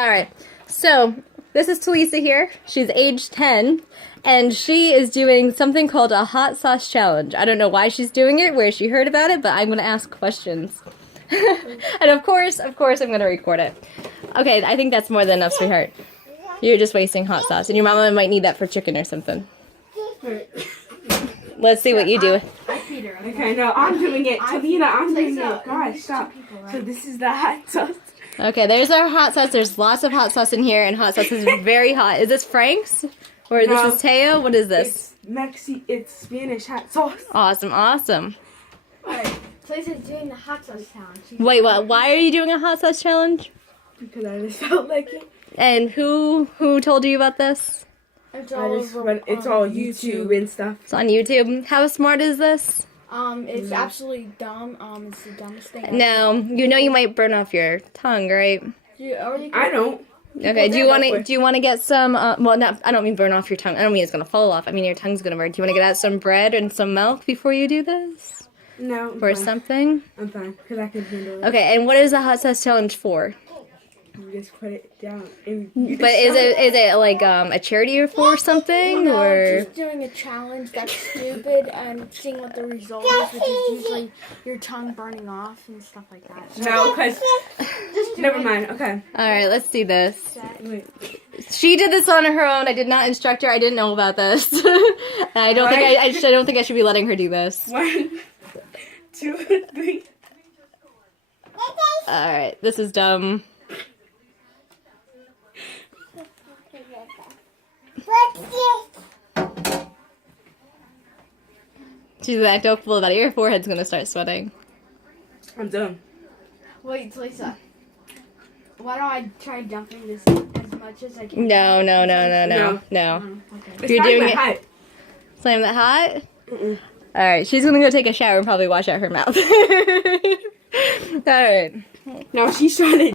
All right. So this is Talisa here. She's age 10, and she is doing something called a hot sauce challenge. I don't know why she's doing it, where she heard about it, but I'm going to ask questions. And of course, I'm going to record it. Okay, I think that's more than enough, sweetheart. You're just wasting hot sauce, and your mama might need that for chicken or something. Let's see what you do. Okay, no, I'm doing it. Talina, I'm doing it. Gosh, stop. So this is the hot sauce. Okay, there's our hot sauce. There's lots of hot sauce in here, and hot sauce is very hot. Is this Frank's? Or this is Teo? What is this? It's Spanish hot sauce. Awesome, awesome. Alright, Talisa's doing the hot sauce challenge. Wait, what? Why are you doing a hot sauce challenge? Because I just felt like it. And who told you about this? It's It's all YouTube and stuff. It's on YouTube. How smart is this? It's absolutely dumb. It's the dumbest thing. No, you know you might burn off your tongue, right? I don't. Okay. Do you want to get some? Well, not. I don't mean burn off your tongue. I don't mean it's gonna fall off. I mean your tongue's gonna burn. Do you want to get out some bread and some milk before you do this, No. or something? I'm fine, because I can handle it. Okay. And what is the hot sauce challenge for? You just put it down. And But is it like a charity for something, No, or? just doing a challenge that's stupid and seeing what the result is, which is usually your tongue burning off and stuff like that. So No, because... Never mind, okay. All right. Let's see this. Wait. She did this on her own. I did not instruct her. I didn't know about this. I don't think I should be letting her do this. 1, 2, 3. All right. This is dumb. She's that don't fool about it. Your forehead's gonna start sweating. I'm done. wait, Talisa. Why don't I try dumping this as much as I can? No. It's You're not doing even it. hot. Slam that hot. Mm-mm. All right. She's gonna go take a shower and probably wash out her mouth. All right. No, she's trying to